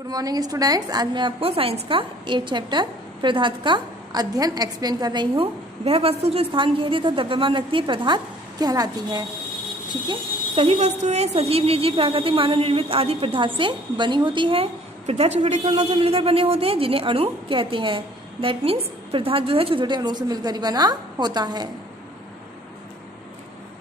Good morning students. आज मैं आपको साइंस का 8 चैप्टर पदार्थ का अध्ययन एक्सप्लेन कर रही हूँ। वह वस्तु जो स्थान घेरे तो द्रव्यमान रखती है पदार्थ कहलाती है। ठीक है, सभी वस्तुएं सजीव, निर्जीव, प्राकृतिक, मानव निर्मित आदि पदार्थ से बनी होती है। पदार्थ छोटे छोटे कणों से मिलकर बने होते हैं जिन्हें अणु कहते हैं। दैट मीन्स पदार्थ जो है छोटे छोटे अणुओं से मिलकर ही बना होता है।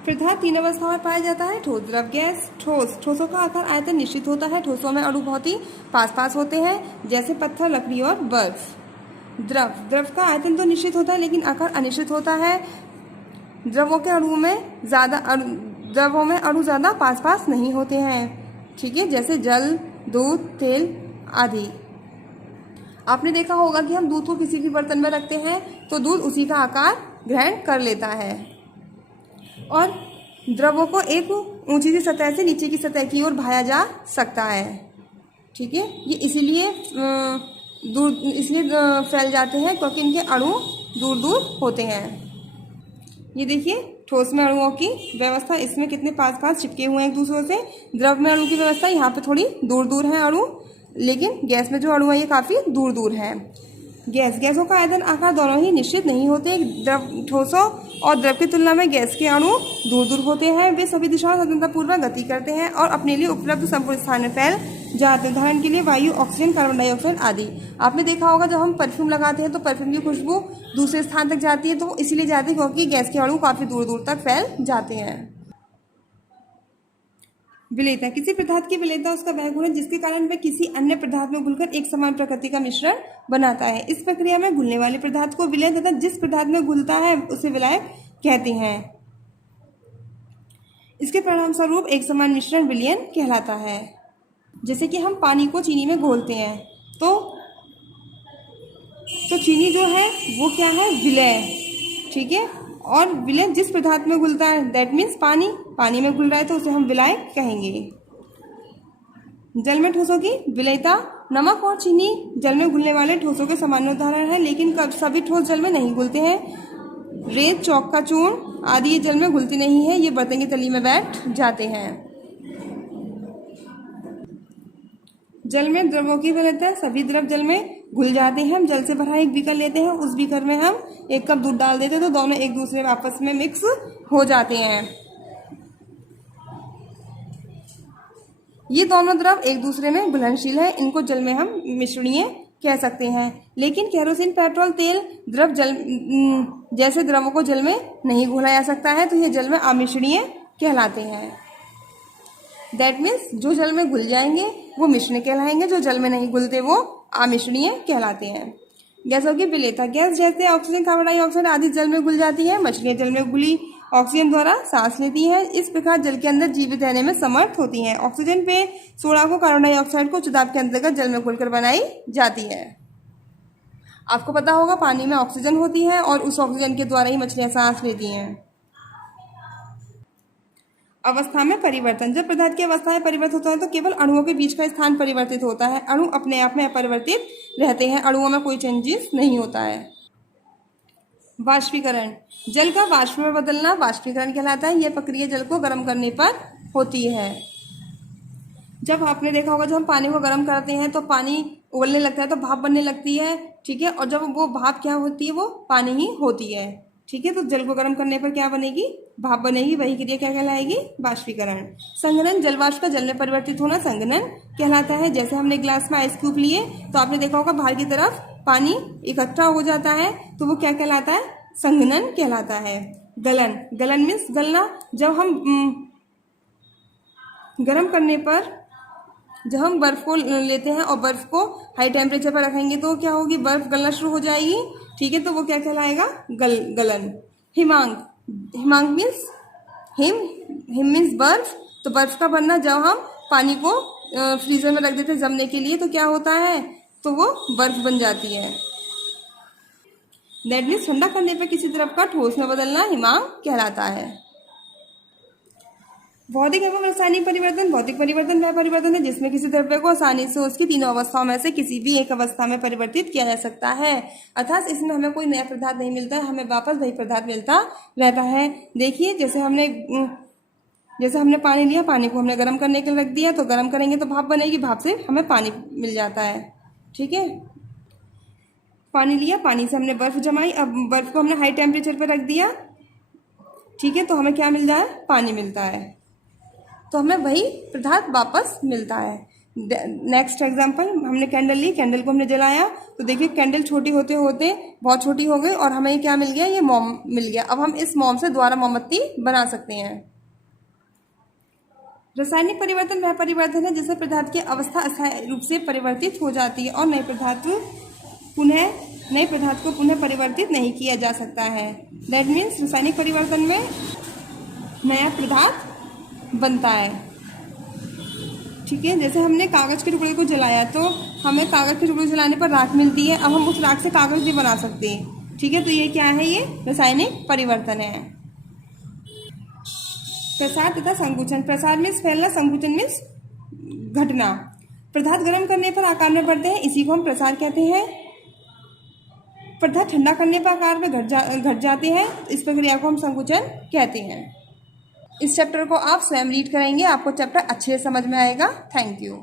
पदार्थ 3 अवस्थाओं में पाया जाता है, ठोस, द्रव, गैस। ठोसों का आकार आयतन निश्चित होता है। ठोसों में अणु बहुत ही पास पास होते हैं, जैसे पत्थर, लकड़ी और बर्फ। द्रव का आयतन तो निश्चित होता है लेकिन आकार अनिश्चित होता है। द्रवों में अणु ज्यादा पास पास नहीं होते हैं। ठीक है, जैसे जल, दूध, तेल आदि। आपने देखा होगा कि हम दूध को किसी भी बर्तन में रखते हैं तो दूध उसी का आकार ग्रहण कर लेता है। और द्रवों को एक ऊंची सी सतह से नीचे की सतह की ओर बहाया जा सकता है। ठीक है, ये इसलिए फैल जाते हैं क्योंकि इनके अणु दूर दूर होते हैं। ये देखिए, ठोस में अणुओं की व्यवस्था, इसमें कितने पास पास चिपके हुए हैं एक दूसरे से। द्रव में अणु की व्यवस्था यहाँ पे थोड़ी दूर दूर है अणु, लेकिन गैस में जो अणु है ये काफी दूर दूर है। गैसों का आयतन, आकार दोनों ही निश्चित नहीं होते। ठोसों और द्रव की तुलना में गैस के अणु दूर दूर होते हैं। वे सभी दिशाओं में स्वतंत्रतापूर्वक गति करते हैं और अपने लिए उपलब्ध संपूर्ण स्थान में फैल जाते हैं। उदाहरण के लिए वायु, ऑक्सीजन, कार्बन डाइऑक्साइड आदि। आपने देखा होगा जब हम परफ्यूम लगाते हैं तो परफ्यूम की खुशबू दूसरे स्थान तक जाती है, तो इसलिए जाती है क्योंकि गैस के अणु काफी दूर दूर तक फैल जाते हैं। विलेयता, किसी पदार्थ की विलेयता उसका वह गुण है जिसके कारण वह किसी अन्य पदार्थ में घुलकर एक समान प्रकृति का मिश्रण बनाता है। इस प्रक्रिया में घुलने वाले पदार्थ को विलय तथा जिस पदार्थ में घुलता है उसे विलायक कहते हैं। इसके परिणाम स्वरूप एक समान मिश्रण विलयन कहलाता है। जैसे कि हम पानी को चीनी में घोलते हैं तो चीनी जो है वो क्या है, विलय। ठीक है, और विलय जिस पदार्थ में घुलता है, दैट मीन्स पानी में घुल रहा है तो उसे हम विलायक कहेंगे। जल में ठोसों की विलयता, नमक और चीनी जल में घुलने वाले ठोसों के सामान्य उदाहरण है, लेकिन सभी ठोस जल में नहीं घुलते हैं। रेत, चौक का चूर्ण आदि ये जल में घुलते नहीं है, ये बर्तन की तली में बैठ जाते हैं। जल में द्रवों की विलयता, सभी द्रव जल में घुल जाते हैं। हम जल से भरा एक बीकर लेते हैं, उस बीकर में हम 1 कप दूध डाल देते हैं तो दोनों एक दूसरे में आपस में मिक्स हो जाते हैं। ये दोनों द्रव एक दूसरे में घुलनशील है, इनको जल में हम मिश्रणीय कह सकते हैं। लेकिन केरोसिन, पेट्रोल, तेल द्रव जल जैसे द्रवों को जल में नहीं घोला जा सकता है, तो ये जल में अमिश्रणीय कहलाते हैं। दैट मीन्स जो जल में घुल जाएंगे वो मिश्रणीय कहलाएंगे, जो जल में नहीं घुलते वो अमिश्रणीय कहलाते हैं। गैसों की विलेयता, गैस जैसे ऑक्सीजन, कार्बन डाइऑक्साइड आदि जल में घुल जाती है। मछलियां जल में घुली ऑक्सीजन द्वारा सांस लेती है। इस प्रकार जल के अंदर जीवित रहने में समर्थ होती हैं। ऑक्सीजन पे सोडा को, कार्बन डाइऑक्साइड को चुदाब के अंतर्गत जल में घुलकर बनाई जाती है। आपको पता होगा पानी में ऑक्सीजन होती है और उस ऑक्सीजन के द्वारा ही मछलियां सांस लेती हैं। अवस्था में परिवर्तन, जब पदार्थ की अवस्था में परिवर्तित होता है तो केवल अणुओं के बीच का स्थान परिवर्तित होता है। अणु अपने आप में अपरिवर्तित रहते हैं, अणुओं में कोई चेंजेस नहीं होता है। वाष्पीकरण, जल का वाष्प में बदलना वाष्पीकरण कहलाता है। यह प्रक्रिया जल को गर्म करने पर होती है। जब आपने देखा होगा जब हम पानी को गर्म करते हैं तो पानी उबलने लगता है तो भाप बनने लगती है। ठीक है, और जब वो भाप क्या होती है, वो पानी ही होती है। ठीक है, तो जल को गर्म करने पर क्या बनेगी, भाप बनेगी। वही क्रिया क्या कहलाएगी, वाष्पीकरण। संघनन, जल वाष्प का जल में परिवर्तित होना संघनन कहलाता है। जैसे हमने गिलास में आइस क्यूब लिए तो आपने देखा होगा बाहर की तरफ पानी इकट्ठा हो जाता है, तो वो क्या कहलाता है, संघनन कहलाता है। गलन मीन्स गलना, जब हम गर्म करने पर जब हम बर्फ को लेते हैं और बर्फ को हाई टेम्परेचर पर रखेंगे तो क्या होगी, बर्फ गलना शुरू हो जाएगी। ठीक है, तो वो क्या कहलाएगा, गलन। हिमांक मीन्स हिम मीन्स बर्फ। तो बर्फ का बनना, जब हम पानी को फ्रीजर में रख देते हैं जमने के लिए तो क्या होता है, तो वो बर्फ बन जाती है। दैट मीन्स ठंडा करने पर किसी द्रव का ठोस में बदलना हिमांक कहलाता है। भौतिक एवं रासायनिक परिवर्तन, भौतिक परिवर्तन वह परिवर्तन है जिसमें किसी द्रव्य को आसानी से उसकी तीनों अवस्थाओं में से किसी भी एक अवस्था में परिवर्तित किया जा सकता है। अर्थात इसमें हमें कोई नया पदार्थ नहीं मिलता है, हमें वापस वही पदार्थ मिलता रहता है। देखिए, जैसे हमने जैसे हमने पानी लिया, पानी को हमने गर्म करने के लिए रख दिया, तो गर्म करेंगे तो भाप बनेगी, भाप से हमें पानी मिल जाता है। ठीक है, पानी लिया, पानी से हमने बर्फ जमाई, अब बर्फ को हमने हाई टेम्परेचर पर रख दिया। ठीक है, तो हमें क्या मिल रहा है? पानी मिलता है, तो हमें वही पदार्थ वापस मिलता है। नेक्स्ट एग्जाम्पल, हमने कैंडल ली, कैंडल को हमने जलाया, तो देखिए कैंडल छोटी होते होते बहुत छोटी हो गई और हमें क्या मिल गया? ये मोम मिल गया। अब हम इस मोम से दोबारा मोमबत्ती बना सकते हैं। रासायनिक परिवर्तन वह परिवर्तन है जिससे पदार्थ की अवस्था अस्थायी रूप से परिवर्तित हो जाती है और नए पदार्थ को पुनः परिवर्तित नहीं किया जा सकता है। दैट मीन्स रासायनिक परिवर्तन में नया पदार्थ बनता है। ठीक है, जैसे हमने कागज के टुकड़े को जलाया तो हमें कागज के टुकड़े जलाने पर राख मिलती है, अब हम उस राख से कागज भी बना सकते हैं। ठीक है, तो ये क्या है? ये रासायनिक परिवर्तन है। प्रसार तथा संकुचन। प्रसार मीन्स फैलना, संकुचन मीन्स घटना। पदार्थ गर्म करने पर आकार में बढ़ते हैं, इसी को हम प्रसार कहते हैं। पदार्थ ठंडा करने पर आकार में घट जाते हैं, तो इस प्रक्रिया को हम संकुचन कहते हैं। इस चैप्टर को आप स्वयं रीड करेंगे, आपको चैप्टर अच्छे से समझ में आएगा। Thank you.